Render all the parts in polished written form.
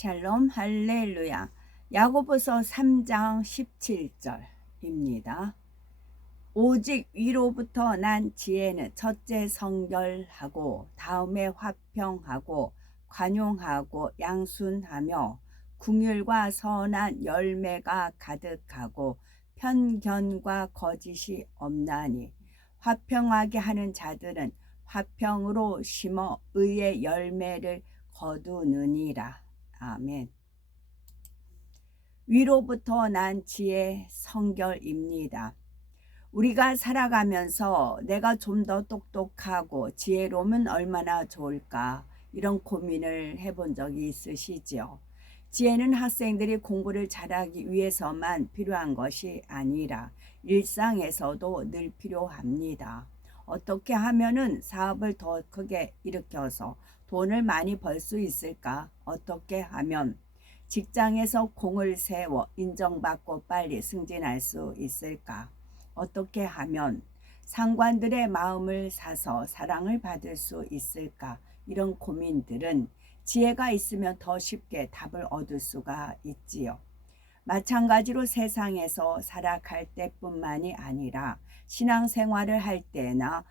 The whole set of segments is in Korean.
샬롬 할렐루야. 야고보서 3장 17절입니다. 오직 위로부터 난 지혜는 첫째 성결하고 다음에 화평하고 관용하고 양순하며 긍휼과 선한 열매가 가득하고 편견과 거짓이 없나니 화평하게 하는 자들은 화평으로 심어 의의 열매를 거두느니라. 아멘. 위로부터 난 지혜 성결입니다. 우리가 살아가면서 내가 좀 더 똑똑하고 지혜로우면 얼마나 좋을까, 이런 고민을 해본 적이 있으시지요? 지혜는 학생들이 공부를 잘하기 위해서만 필요한 것이 아니라 일상에서도 늘 필요합니다. 어떻게 하면은 사업을 더 크게 일으켜서 돈을 많이 벌 수 있을까? 어떻게 하면 직장에서 공을 세워 인정받고 빨리 승진할 수 있을까? 어떻게 하면 상관들의 마음을 사서 사랑을 받을 수 있을까? 이런 고민들은 지혜가 있으면 더 쉽게 답을 얻을 수가 있지요. 마찬가지로 세상에서 살아갈 때뿐만이 아니라 신앙생활을 할 때나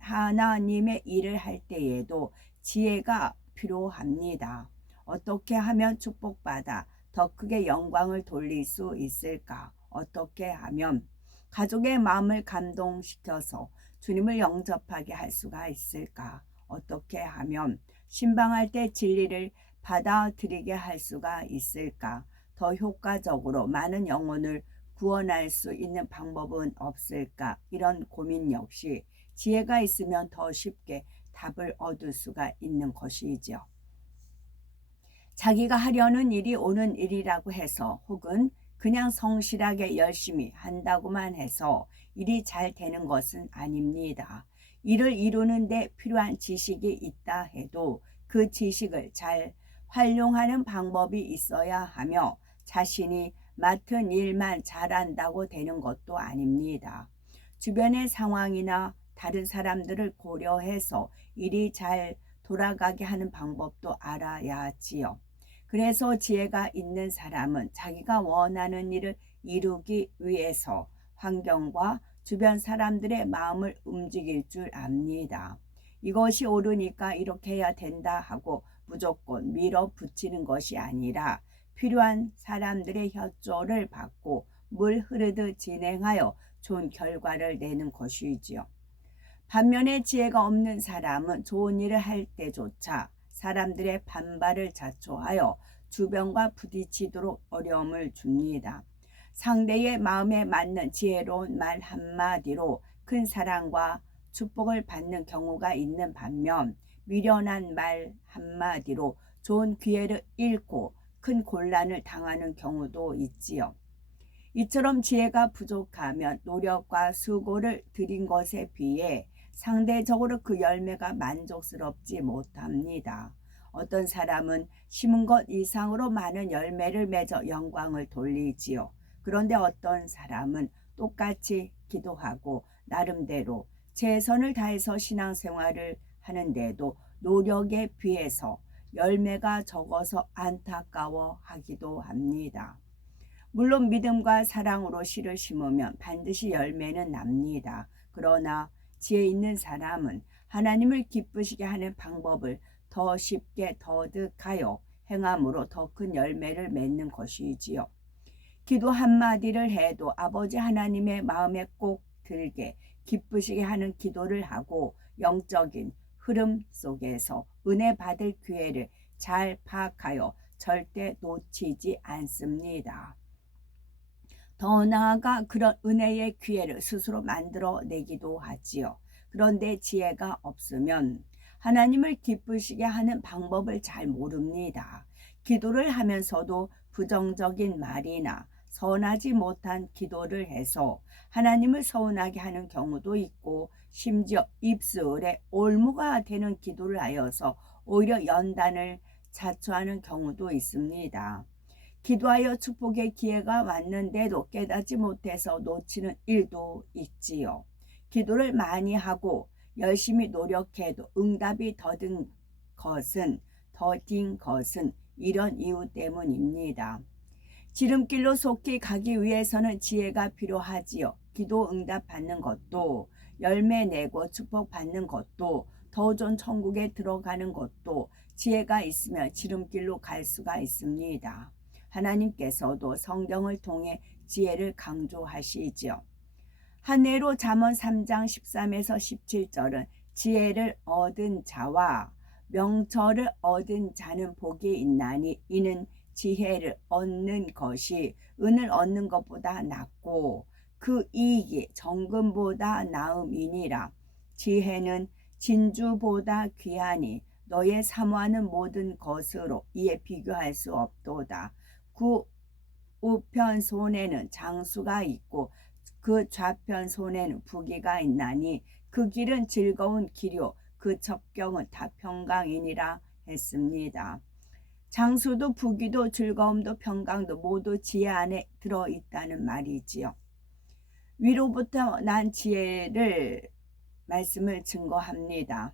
하나님의 일을 할 때에도 지혜가 필요합니다. 어떻게 하면 축복받아 더 크게 영광을 돌릴 수 있을까? 어떻게 하면 가족의 마음을 감동시켜서 주님을 영접하게 할 수가 있을까? 어떻게 하면 신방할 때 진리를 받아들이게 할 수가 있을까? 더 효과적으로 많은 영혼을 구원할 수 있는 방법은 없을까? 이런 고민 역시 지혜가 있으면 더 쉽게 답을 얻을 수가 있는 것이죠. 자기가 하려는 일이 옳은 일이라고 해서 혹은 그냥 성실하게 열심히 한다고만 해서 일이 잘 되는 것은 아닙니다. 일을 이루는 데 필요한 지식이 있다 해도 그 지식을 잘 활용하는 방법이 있어야 하며 자신이 맡은 일만 잘한다고 되는 것도 아닙니다. 주변의 상황이나 다른 사람들을 고려해서 일이 잘 돌아가게 하는 방법도 알아야지요. 그래서 지혜가 있는 사람은 자기가 원하는 일을 이루기 위해서 환경과 주변 사람들의 마음을 움직일 줄 압니다. 이것이 옳으니까 이렇게 해야 된다 하고 무조건 밀어붙이는 것이 아니라 필요한 사람들의 협조를 받고 물 흐르듯 진행하여 좋은 결과를 내는 것이지요. 반면에 지혜가 없는 사람은 좋은 일을 할 때조차 사람들의 반발을 자초하여 주변과 부딪히도록 어려움을 줍니다. 상대의 마음에 맞는 지혜로운 말 한마디로 큰 사랑과 축복을 받는 경우가 있는 반면 미련한 말 한마디로 좋은 기회를 잃고 큰 곤란을 당하는 경우도 있지요. 이처럼 지혜가 부족하면 노력과 수고를 들인 것에 비해 상대적으로 그 열매가 만족스럽지 못합니다. 어떤 사람은 심은 것 이상으로 많은 열매를 맺어 영광을 돌리지요. 그런데 어떤 사람은 똑같이 기도하고 나름대로 최선을 다해서 신앙생활을 하는데도 노력에 비해서 열매가 적어서 안타까워하기도 합니다. 물론 믿음과 사랑으로 씨를 심으면 반드시 열매는 납니다. 그러나 지혜 있는 사람은 하나님을 기쁘시게 하는 방법을 더 쉽게 터득하여 행함으로 더 큰 열매를 맺는 것이지요. 기도 한마디를 해도 아버지 하나님의 마음에 꼭 들게 기쁘시게 하는 기도를 하고 영적인 흐름 속에서 은혜 받을 기회를 잘 파악하여 절대 놓치지 않습니다. 더 나아가 그런 은혜의 기회를 스스로 만들어내기도 하지요. 그런데 지혜가 없으면 하나님을 기쁘시게 하는 방법을 잘 모릅니다. 기도를 하면서도 부정적인 말이나 선하지 못한 기도를 해서 하나님을 서운하게 하는 경우도 있고 심지어 입술에 올무가 되는 기도를 하여서 오히려 연단을 자초하는 경우도 있습니다. 기도하여 축복의 기회가 왔는데도 깨닫지 못해서 놓치는 일도 있지요. 기도를 많이 하고 열심히 노력해도 응답이 더딘 것은 더딘 것은 이런 이유 때문입니다. 지름길로 속히 가기 위해서는 지혜가 필요하지요. 기도 응답 받는 것도, 열매 내고 축복 받는 것도, 더 좋은 천국에 들어가는 것도 지혜가 있으면 지름길로 갈 수가 있습니다. 하나님께서도 성경을 통해 지혜를 강조하시지요. 한 예로 잠언 3장 13에서 17절은 지혜를 얻은 자와 명철을 얻은 자는 복이 있나니 이는 지혜를 얻는 것이 은을 얻는 것보다 낫고 그 이익이 정금보다 나음이니라. 지혜는 진주보다 귀하니 너의 사모하는 모든 것으로 이에 비교할 수 없도다. 그 우편 손에는 장수가 있고 그 좌편 손에는 부귀가 있나니 그 길은 즐거운 길이요 그 첩경은 다 평강이니라 했습니다. 장수도 부귀도 즐거움도 평강도 모두 지혜 안에 들어있다는 말이지요. 위로부터 난 지혜를 말씀을 증거합니다.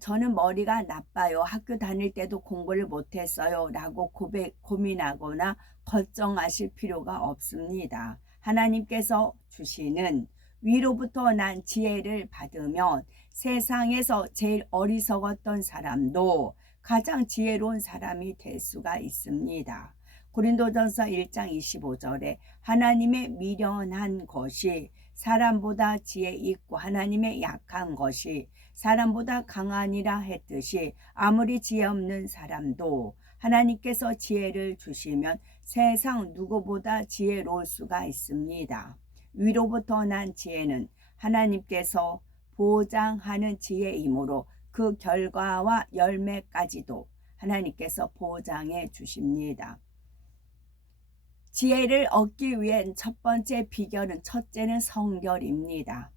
저는 머리가 나빠요. 학교 다닐 때도 공부를 못했어요. 라고 고민하거나 걱정하실 필요가 없습니다. 하나님께서 주시는 위로부터 난 지혜를 받으면 세상에서 제일 어리석었던 사람도 가장 지혜로운 사람이 될 수가 있습니다. 고린도전서 1장 25절에 하나님의 미련한 것이 사람보다 지혜 있고 하나님의 약한 것이 사람보다 강하니라 했듯이 아무리 지혜 없는 사람도 하나님께서 지혜를 주시면 세상 누구보다 지혜로울 수가 있습니다. 위로부터 난 지혜는 하나님께서 보장하는 지혜이므로 그 결과와 열매까지도 하나님께서 보장해 주십니다. 지혜를 얻기 위한 첫 번째 비결은 첫째는 성결입니다.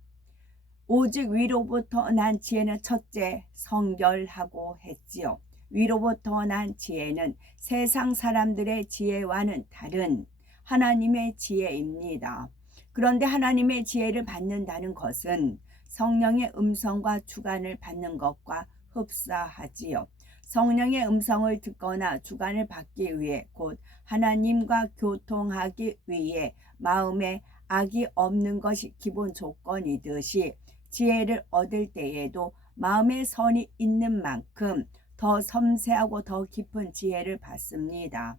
오직 위로부터 난 지혜는 첫째 성결하고 했지요. 위로부터 난 지혜는 세상 사람들의 지혜와는 다른 하나님의 지혜입니다. 그런데 하나님의 지혜를 받는다는 것은 성령의 음성과 주관을 받는 것과 흡사하지요. 성령의 음성을 듣거나 주관을 받기 위해 곧 하나님과 교통하기 위해 마음에 악이 없는 것이 기본 조건이듯이 지혜를 얻을 때에도 마음에 선이 있는 만큼 더 섬세하고 더 깊은 지혜를 받습니다.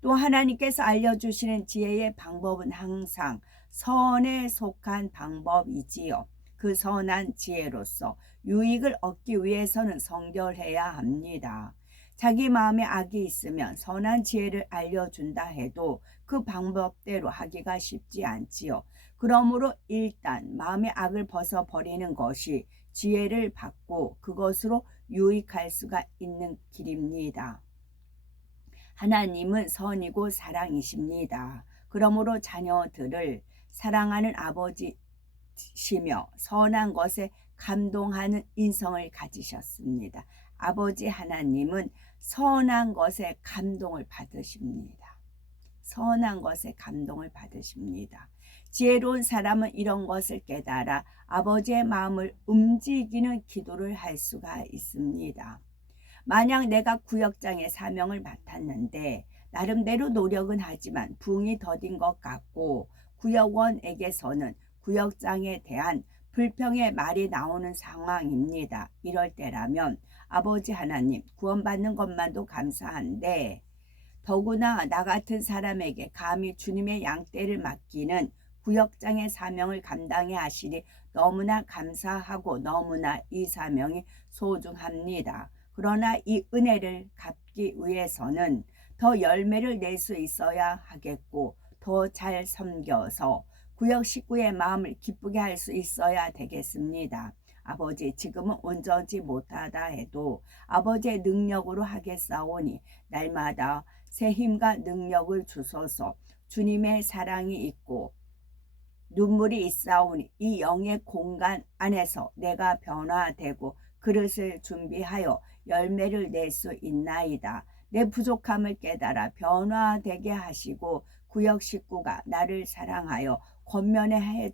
또 하나님께서 알려주시는 지혜의 방법은 항상 선에 속한 방법이지요. 그 선한 지혜로서 유익을 얻기 위해서는 성결해야 합니다. 자기 마음에 악이 있으면 선한 지혜를 알려준다 해도 그 방법대로 하기가 쉽지 않지요. 그러므로 일단 마음의 악을 벗어버리는 것이 지혜를 받고 그것으로 유익할 수가 있는 길입니다. 하나님은 선이고 사랑이십니다. 그러므로 자녀들을 사랑하는 아버지시며 선한 것에 감동하는 인성을 가지셨습니다. 아버지 하나님은 선한 것에 감동을 받으십니다. 선한 것에 감동을 받으십니다. 지혜로운 사람은 이런 것을 깨달아 아버지의 마음을 움직이는 기도를 할 수가 있습니다. 만약 내가 구역장의 사명을 맡았는데 나름대로 노력은 하지만 부응이 더딘 것 같고 구역원에게서는 구역장에 대한 불평의 말이 나오는 상황입니다. 이럴 때라면 아버지 하나님 구원받는 것만도 감사한데 더구나 나 같은 사람에게 감히 주님의 양떼를 맡기는 구역장의 사명을 감당해 하시니 너무나 감사하고 너무나 이 사명이 소중합니다. 그러나 이 은혜를 갚기 위해서는 더 열매를 낼 수 있어야 하겠고 더 잘 섬겨서 구역 식구의 마음을 기쁘게 할 수 있어야 되겠습니다. 아버지 지금은 온전치 못하다 해도 아버지의 능력으로 하겠사오니 날마다 새 힘과 능력을 주소서. 주님의 사랑이 있고 눈물이 있사오니 이 영의 공간 안에서 내가 변화되고 그릇을 준비하여 열매를 낼 수 있나이다. 내 부족함을 깨달아 변화되게 하시고 구역 식구가 나를 사랑하여 권면해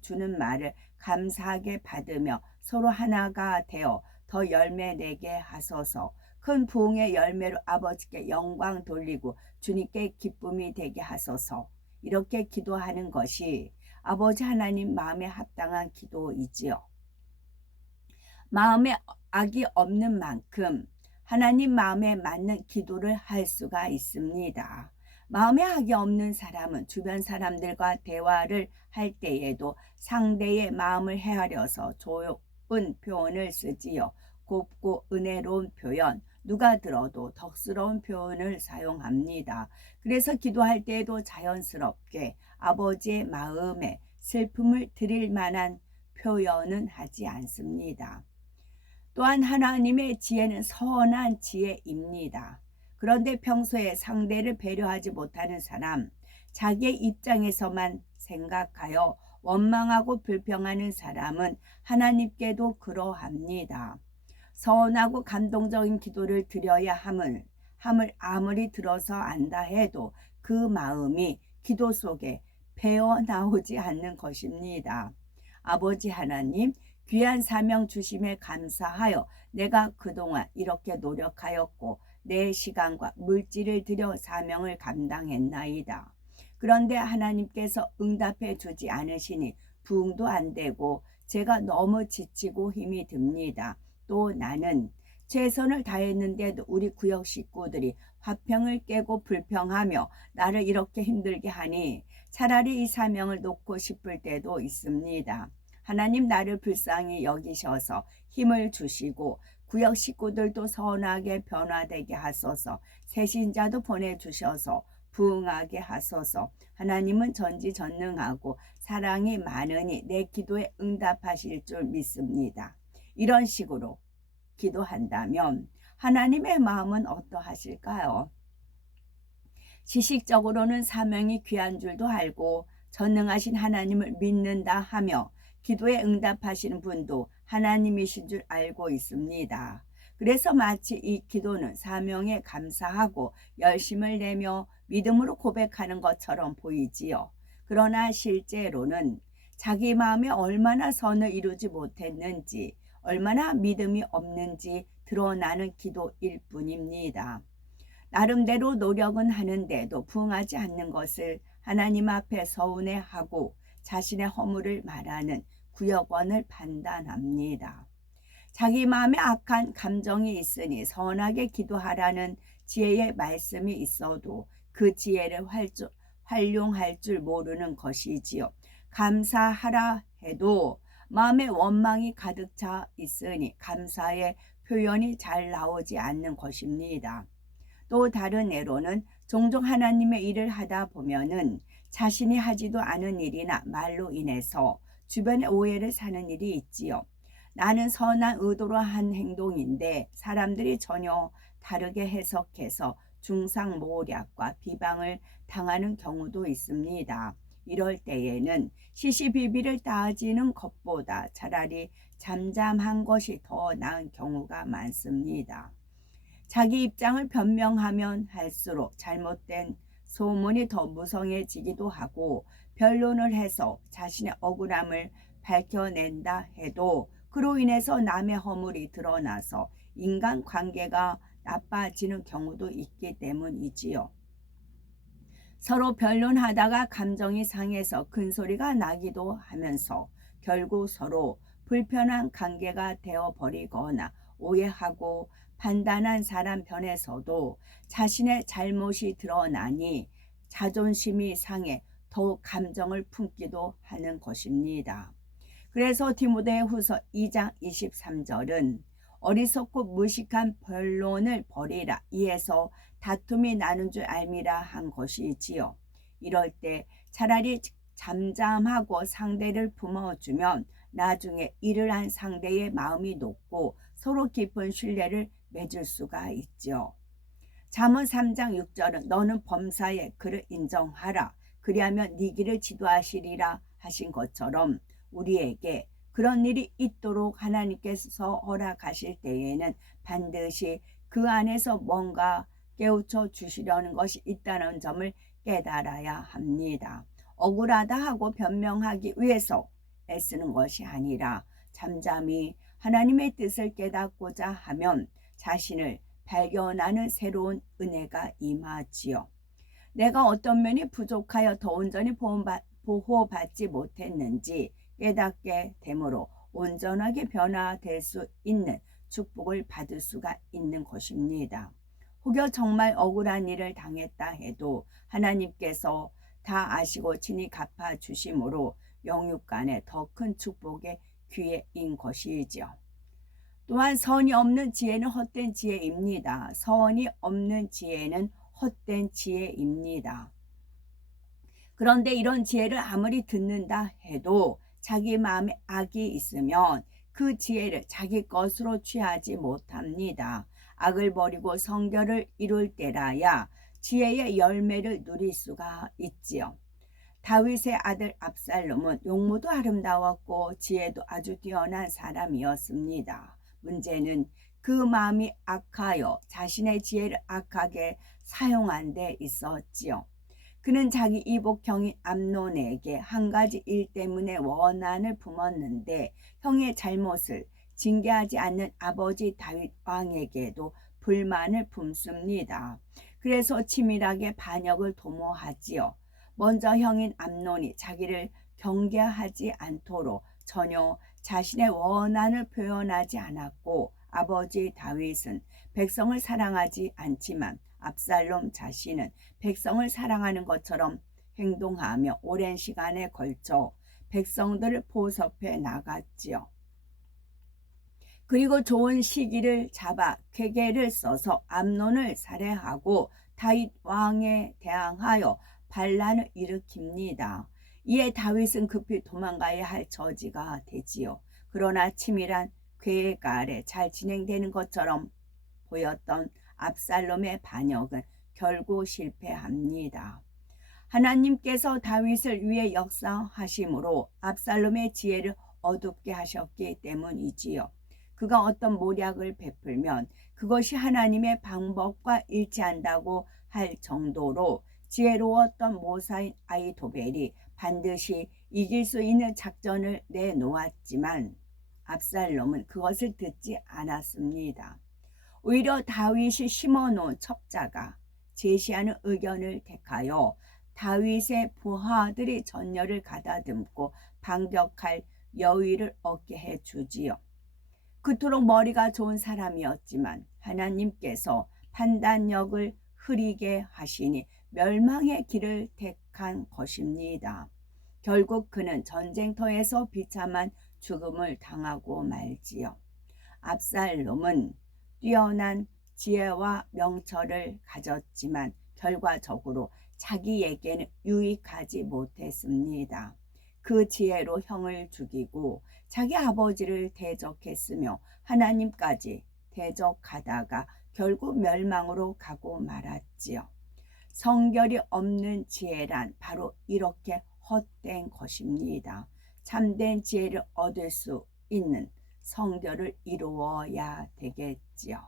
주는 말을 감사하게 받으며 서로 하나가 되어 더 열매 내게 하소서. 큰 부흥의 열매로 아버지께 영광 돌리고 주님께 기쁨이 되게 하소서. 이렇게 기도하는 것이 아버지 하나님 마음에 합당한 기도이지요. 마음에 악이 없는 만큼 하나님 마음에 맞는 기도를 할 수가 있습니다. 마음에 악이 없는 사람은 주변 사람들과 대화를 할 때에도 상대의 마음을 헤아려서 좋은 표현을 쓰지요. 곱고 은혜로운 표현, 누가 들어도 덕스러운 표현을 사용합니다. 그래서 기도할 때에도 자연스럽게 아버지의 마음에 슬픔을 드릴 만한 표현은 하지 않습니다. 또한 하나님의 지혜는 선한 지혜입니다. 그런데 평소에 상대를 배려하지 못하는 사람, 자기의 입장에서만 생각하여 원망하고 불평하는 사람은 하나님께도 그러합니다. 선하고 감동적인 기도를 드려야 함을 아무리 들어서 안다 해도 그 마음이 기도 속에 배어나오지 않는 것입니다. 아버지 하나님, 귀한 사명 주심에 감사하여 내가 그동안 이렇게 노력하였고 내 시간과 물질을 들여 사명을 감당했나이다. 그런데 하나님께서 응답해 주지 않으시니 부응도 안 되고 제가 너무 지치고 힘이 듭니다. 또 나는 최선을 다했는데도 우리 구역 식구들이 화평을 깨고 불평하며 나를 이렇게 힘들게 하니 차라리 이 사명을 놓고 싶을 때도 있습니다. 하나님, 나를 불쌍히 여기셔서 힘을 주시고 구역 식구들도 선하게 변화되게 하소서. 새신자도 보내주셔서 부응하게 하소서. 하나님은 전지전능하고 사랑이 많으니 내 기도에 응답하실 줄 믿습니다. 이런 식으로 기도한다면 하나님의 마음은 어떠하실까요? 지식적으로는 사명이 귀한 줄도 알고 전능하신 하나님을 믿는다 하며 기도에 응답하시는 분도 하나님이신 줄 알고 있습니다. 그래서 마치 이 기도는 사명에 감사하고 열심을 내며 믿음으로 고백하는 것처럼 보이지요. 그러나 실제로는 자기 마음에 얼마나 선을 이루지 못했는지, 얼마나 믿음이 없는지 드러나는 기도일 뿐입니다. 나름대로 노력은 하는데도 부응하지 않는 것을 하나님 앞에 서운해하고 자신의 허물을 말하는 구역원을 판단합니다. 자기 마음에 악한 감정이 있으니 선하게 기도하라는 지혜의 말씀이 있어도 그 지혜를 활용할 줄 모르는 것이지요. 감사하라 해도 마음에 원망이 가득 차 있으니 감사의 표현이 잘 나오지 않는 것입니다. 또 다른 예로는 종종 하나님의 일을 하다 보면은 자신이 하지도 않은 일이나 말로 인해서 주변의 오해를 사는 일이 있지요. 나는 선한 의도로 한 행동인데 사람들이 전혀 다르게 해석해서 중상모략과 비방을 당하는 경우도 있습니다. 이럴 때에는 시시비비를 따지는 것보다 차라리 잠잠한 것이 더 나은 경우가 많습니다. 자기 입장을 변명하면 할수록 잘못된 소문이 더 무성해지기도 하고 변론을 해서 자신의 억울함을 밝혀낸다 해도 그로 인해서 남의 허물이 드러나서 인간관계가 나빠지는 경우도 있기 때문이지요. 서로 변론하다가 감정이 상해서 큰소리가 나기도 하면서 결국 서로 불편한 관계가 되어버리거나 오해하고 판단한 사람 편에서도 자신의 잘못이 드러나니 자존심이 상해 더욱 감정을 품기도 하는 것입니다. 그래서 디모데후서 2장 23절은 어리석고 무식한 변론을 버리라. 이에서 다툼이 나는 줄 알미라 한 것이지요. 이럴 때 차라리 잠잠하고 상대를 품어주면 나중에 일을 한 상대의 마음이 높고 서로 깊은 신뢰를 맺을 수가 있죠. 잠언 3장 6절은 너는 범사에 그를 인정하라. 그리하면 네 길을 지도하시리라 하신 것처럼 우리에게 그런 일이 있도록 하나님께서 허락하실 때에는 반드시 그 안에서 뭔가 깨우쳐 주시려는 것이 있다는 점을 깨달아야 합니다. 억울하다 하고 변명하기 위해서 애쓰는 것이 아니라 잠잠히 하나님의 뜻을 깨닫고자 하면 자신을 발견하는 새로운 은혜가 임하지요. 내가 어떤 면이 부족하여 더 온전히 보호받지 못했는지 깨닫게 되므로 온전하게 변화될 수 있는 축복을 받을 수가 있는 것입니다. 혹여 정말 억울한 일을 당했다 해도 하나님께서 다 아시고 친히 갚아주심으로 영육간에 더 큰 축복의 기회인 것이지요. 또한 선이 없는 지혜는 헛된 지혜입니다. 선이 없는 지혜는 헛된 지혜입니다. 그런데 이런 지혜를 아무리 듣는다 해도 자기 마음에 악이 있으면 그 지혜를 자기 것으로 취하지 못합니다. 악을 버리고 성결을 이룰 때라야 지혜의 열매를 누릴 수가 있지요. 다윗의 아들 압살롬은 용모도 아름다웠고 지혜도 아주 뛰어난 사람이었습니다. 문제는 그 마음이 악하여 자신의 지혜를 악하게 사용한 데 있었지요. 그는 자기 이복 형인 암논에게 한 가지 일 때문에 원한을 품었는데 형의 잘못을 징계하지 않는 아버지 다윗 왕에게도 불만을 품습니다. 그래서 치밀하게 반역을 도모하지요. 먼저 형인 암논이 자기를 경계하지 않도록 전혀 자신의 원한을 표현하지 않았고, 아버지 다윗은 백성을 사랑하지 않지만 압살롬 자신은 백성을 사랑하는 것처럼 행동하며 오랜 시간에 걸쳐 백성들을 포섭해 나갔지요. 그리고 좋은 시기를 잡아 궤계를 써서 암논을 살해하고 다윗 왕에 대항하여 반란을 일으킵니다. 이에 다윗은 급히 도망가야 할 처지가 되지요. 그러나 치밀한 계획 아래 잘 진행되는 것처럼 보였던 압살롬의 반역은 결국 실패합니다. 하나님께서 다윗을 위해 역사하심으로 압살롬의 지혜를 어둡게 하셨기 때문이지요. 그가 어떤 모략을 베풀면 그것이 하나님의 방법과 일치한다고 할 정도로 지혜로웠던 모사인 아히도벨이 반드시 이길 수 있는 작전을 내놓았지만 압살롬은 그것을 듣지 않았습니다. 오히려 다윗이 심어놓은 첩자가 제시하는 의견을 택하여 다윗의 부하들이 전열을 가다듬고 반격할 여유를 얻게 해주지요. 그토록 머리가 좋은 사람이었지만 하나님께서 판단력을 흐리게 하시니 멸망의 길을 택한 것입니다. 결국 그는 전쟁터에서 비참한 죽음을 당하고 말지요. 압살롬은 뛰어난 지혜와 명철을 가졌지만 결과적으로 자기에게는 유익하지 못했습니다. 그 지혜로 형을 죽이고 자기 아버지를 대적했으며 하나님까지 대적하다가 결국 멸망으로 가고 말았지요. 성결이 없는 지혜란 바로 이렇게 헛된 것입니다. 참된 지혜를 얻을 수 있는 성결을 이루어야 되겠지요.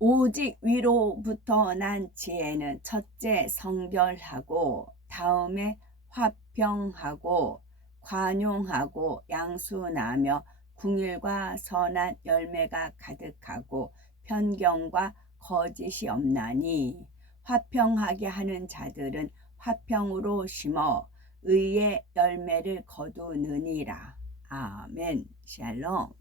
오직 위로부터 난 지혜는 첫째 성결하고 다음에 화평하고 관용하고 양순하며 궁일과 선한 열매가 가득하고 편견과 거짓이 없나니 화평하게 하는 자들은 화평으로 심어 의의 열매를 거두느니라. 아멘. 샬롬.